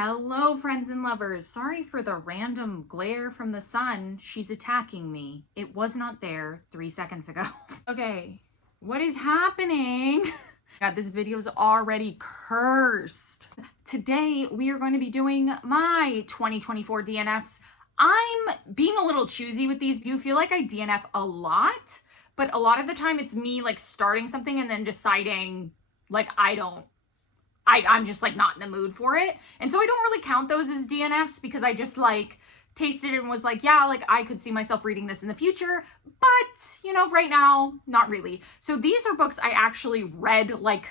Hello, friends and lovers. Sorry for the random glare from the sun. She's attacking me. It was not there 3 seconds ago. Okay, what is happening? God, this video is already cursed. Today, we are going to be doing my 2024 DNFs. I'm being a little choosy with these. Do feel like I DNF a lot, but a lot of the time it's me like starting something and then deciding like I'm just like not in the mood for it. And so I don't really count those as DNFs because I just like tasted it and was like, yeah, like I could see myself reading this in the future, but you know, right now, not really. So these are books I actually read, like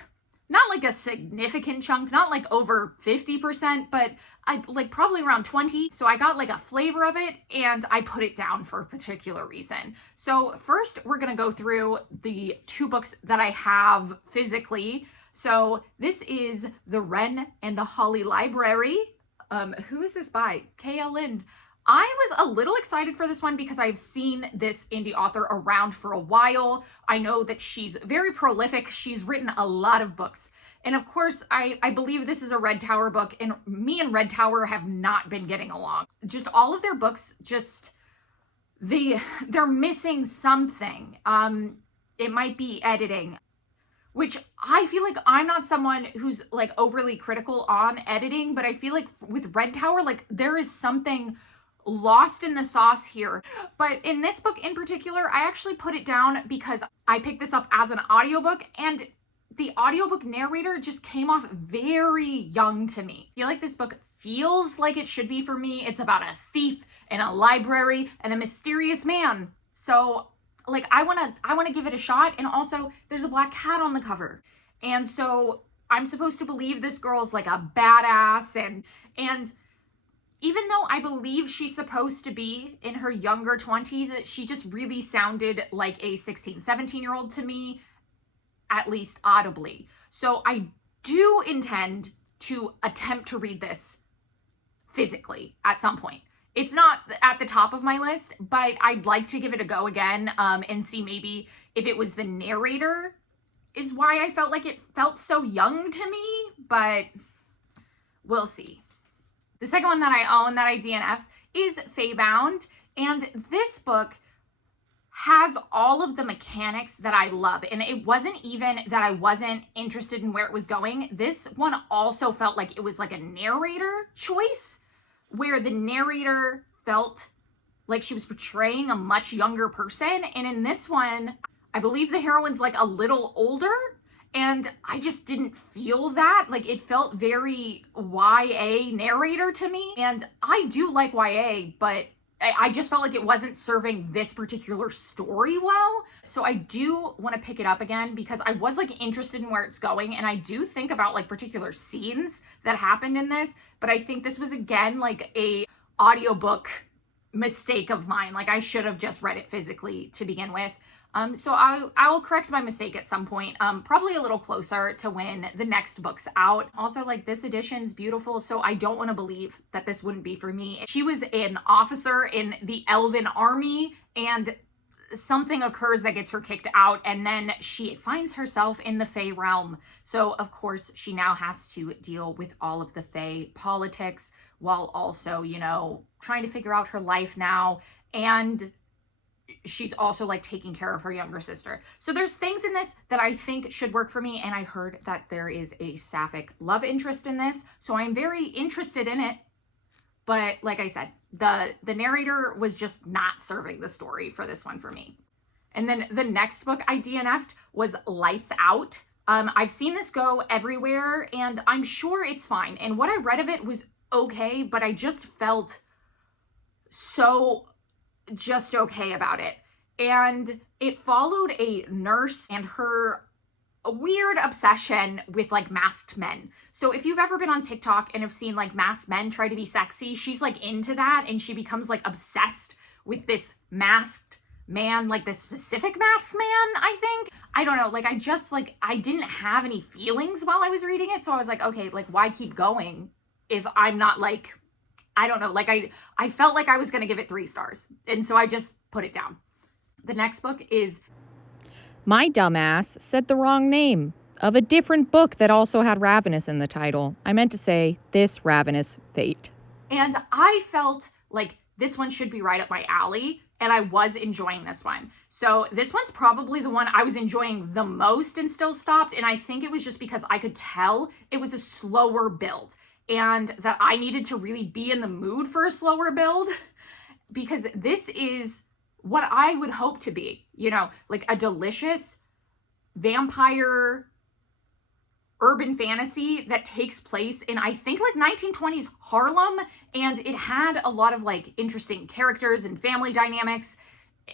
not like a significant chunk, not like over 50%, but I like probably around 20. So I got like a flavor of it and I put it down for a particular reason. So first we're going to go through the 2 books that I have physically. So this is The Wren and the Holly Library. Who is this by? K.L. Lind. I was a little excited for this one because I've seen this indie author around for a while. I know that she's very prolific. She's written a lot of books. And of course, I believe this is a Red Tower book, and me and Red Tower have not been getting along. Just all of their books, just they're missing something. It might be editing, which I feel like I'm not someone who's like overly critical on editing, but I feel like with Red Tower, like there is something lost in the sauce here. But in this book in particular, I actually put it down because I picked this up as an audiobook and the audiobook narrator just came off very young to me. I feel like this book feels like it should be for me. It's about a thief in a library and a mysterious man. So like I want to give it a shot. And also there's a black cat on the cover. And so I'm supposed to believe this girl's like a badass and even though I believe she's supposed to be in her younger 20s, she just really sounded like a 16, 17-year-old to me, at least audibly. So I do intend to attempt to read this physically at some point. It's not at the top of my list, but I'd like to give it a go again and see maybe if it was the narrator is why I felt like it felt so young to me, but we'll see. The second one that I own that I DNF'd is Faebound, and this book has all of the mechanics that I love, and it wasn't even that I wasn't interested in where it was going. This one also felt like it was like a narrator choice, where the narrator felt like she was portraying a much younger person, and in this one, I believe the heroine's like a little older, and I just didn't feel that. Like it felt very YA narrator to me. And I do like YA, but I just felt like it wasn't serving this particular story well. So I do want to pick it up again because I was like interested in where it's going. And I do think about like particular scenes that happened in this, but I think this was again like a audiobook mistake of mine. Like I should have just read it physically to begin with. So I will correct my mistake at some point, probably a little closer to when the next book's out. Also, like this edition's beautiful, so I don't want to believe that this wouldn't be for me. She was an officer in the Elven army and something occurs that gets her kicked out and then she finds herself in the Fae realm. So of course she now has to deal with all of the Fae politics while also, you know, trying to figure out her life now, and she's also like taking care of her younger sister. So there's things in this that I think should work for me. And I heard that there is a sapphic love interest in this. So I'm very interested in it. But like I said, the narrator was just not serving the story for this one for me. And then the next book I DNF'd was Lights Out. I've seen this go everywhere and I'm sure it's fine. And what I read of it was okay, but I just felt so just okay about it. And it followed a nurse and her weird obsession with like masked men. So if you've ever been on TikTok and have seen like masked men try to be sexy, she's like into that and she becomes like obsessed with this masked man, like this specific masked man, I think. I don't know, like I just like, I didn't have any feelings while I was reading it. So I was like, okay, like why keep going if I'm not like, I don't know, like I felt like I was going to give it 3 stars. And so I just put it down. The next book is My dumbass said the wrong name. of a different book that also had Ravenous in the title. I meant to say this Ravenous Fate. And I felt like this one should be right up my alley, and I was enjoying this one. So this one's probably the one I was enjoying the most and still stopped, and I think it was just because I could tell it was a slower build and that I needed to really be in the mood for a slower build, because this is what I would hope to be, you know, like a delicious vampire urban fantasy that takes place in, I think, like 1920s Harlem, and it had a lot of like interesting characters and family dynamics,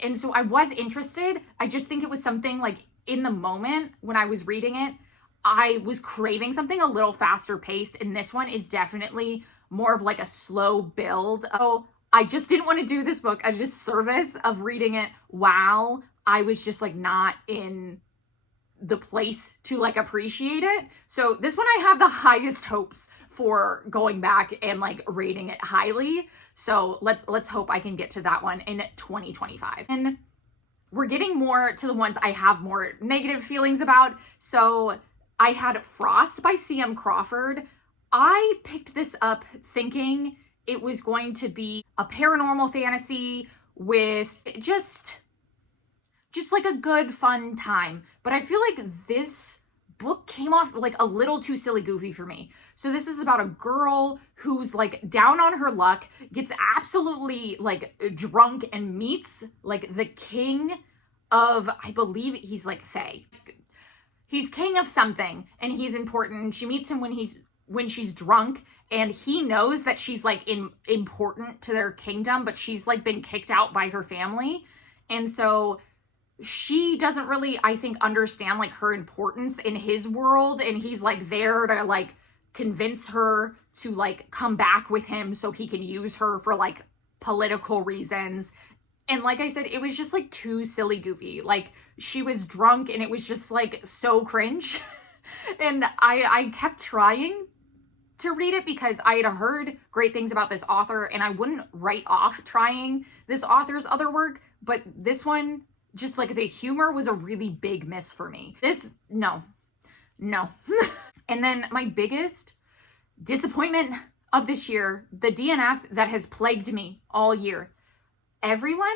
and so I was interested. I just think it was something like in the moment when I was reading it, I was craving something a little faster paced, and this one is definitely more of like a slow build. Oh, I just didn't want to do this book a disservice of reading it while I was just like not in the place to like appreciate it. So this one I have the highest hopes for going back and like rating it highly. So let's hope I can get to that one in 2025. And we're getting more to the ones I have more negative feelings about. So I had Frost by C.M. Crawford. I picked this up thinking it was going to be a paranormal fantasy with just like a good fun time. But I feel like this book came off like a little too silly goofy for me. So this is about a girl who's like down on her luck, gets absolutely like drunk, and meets like the king of, I believe he's like Fae. He's king of something and he's important, and she meets him when she's drunk, and he knows that she's like important to their kingdom, but she's like been kicked out by her family. And so she doesn't really, I think, understand like her importance in his world, and he's like there to like convince her to like come back with him so he can use her for like political reasons. And like I said, it was just like too silly goofy. Like she was drunk and it was just like so cringe. And I kept trying to read it because I had heard great things about this author, and I wouldn't write off trying this author's other work, but this one, just like the humor was a really big miss for me. No. And then my biggest disappointment of this year, the DNF that has plagued me all year. Everyone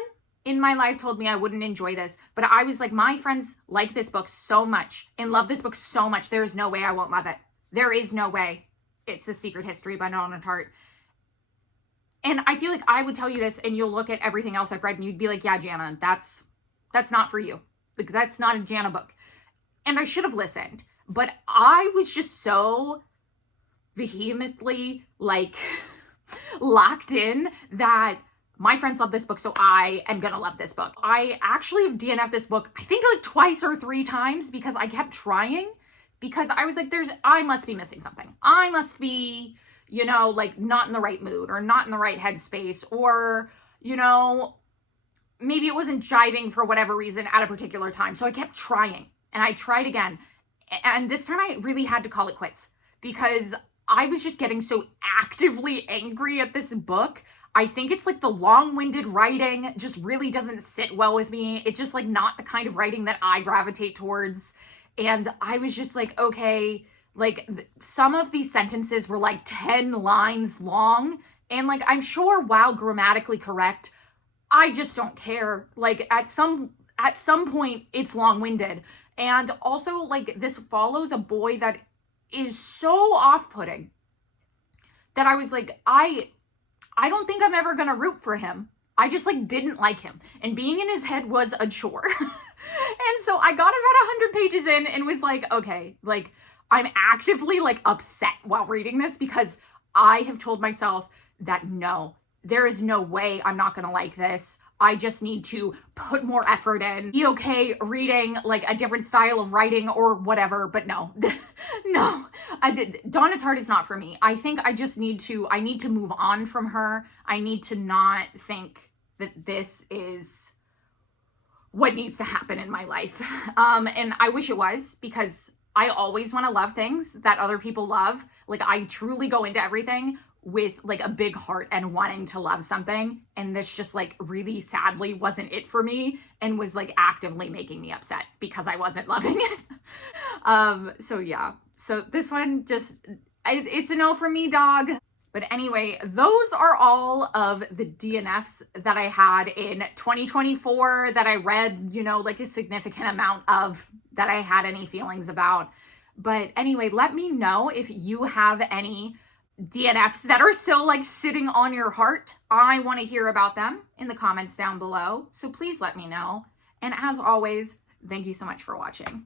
in my life told me I wouldn't enjoy this, but I was like, my friends like this book so much and love this book so much. There is no way I won't love it. There is no way. It's A Secret History by Donna Tartt. And I feel like I would tell you this and you'll look at everything else I've read and you'd be like, yeah, Jana, that's not for you. Like, that's not a Jana book. And I should have listened, but I was just so vehemently like locked in that my friends love this book, so I am gonna love this book. I actually have DNF'd this book, I think like twice or three times, because I kept trying, because I was like, I must be missing something. I must be, you know, like not in the right mood or not in the right headspace, or, you know, maybe it wasn't jiving for whatever reason at a particular time. So I kept trying, and I tried again. And this time I really had to call it quits, because I was just getting so actively angry at this book. I think it's like the long-winded writing just really doesn't sit well with me. It's just like not the kind of writing that I gravitate towards. And I was just like, okay, like some of these sentences were like 10 lines long. And like, I'm sure while grammatically correct, I just don't care. Like at some point it's long-winded. And also like this follows a boy that is so off-putting that I was like, I don't think I'm ever gonna root for him. I just like didn't like him. And being in his head was a chore. And so I got about 100 pages in and was like, okay, like I'm actively like upset while reading this, because I have told myself that no, there is no way I'm not gonna like this. I just need to put more effort in, be okay reading like a different style of writing or whatever, but no, no, Donna Tartt is not for me. I think I need to move on from her. I need to not think that this is what needs to happen in my life. And I wish it was, because I always want to love things that other people love. Like I truly go into everything with like a big heart and wanting to love something, and this just like really sadly wasn't it for me and was like actively making me upset because I wasn't loving it. So yeah, so this one just, it's a no for me, dog. But anyway, those are all of the DNFs that I had in 2024 that I read, you know, like a significant amount of, that I had any feelings about. But anyway, let me know if you have any DNFs that are still like sitting on your heart. I want to hear about them in the comments down below. So please let me know. And as always, thank you so much for watching.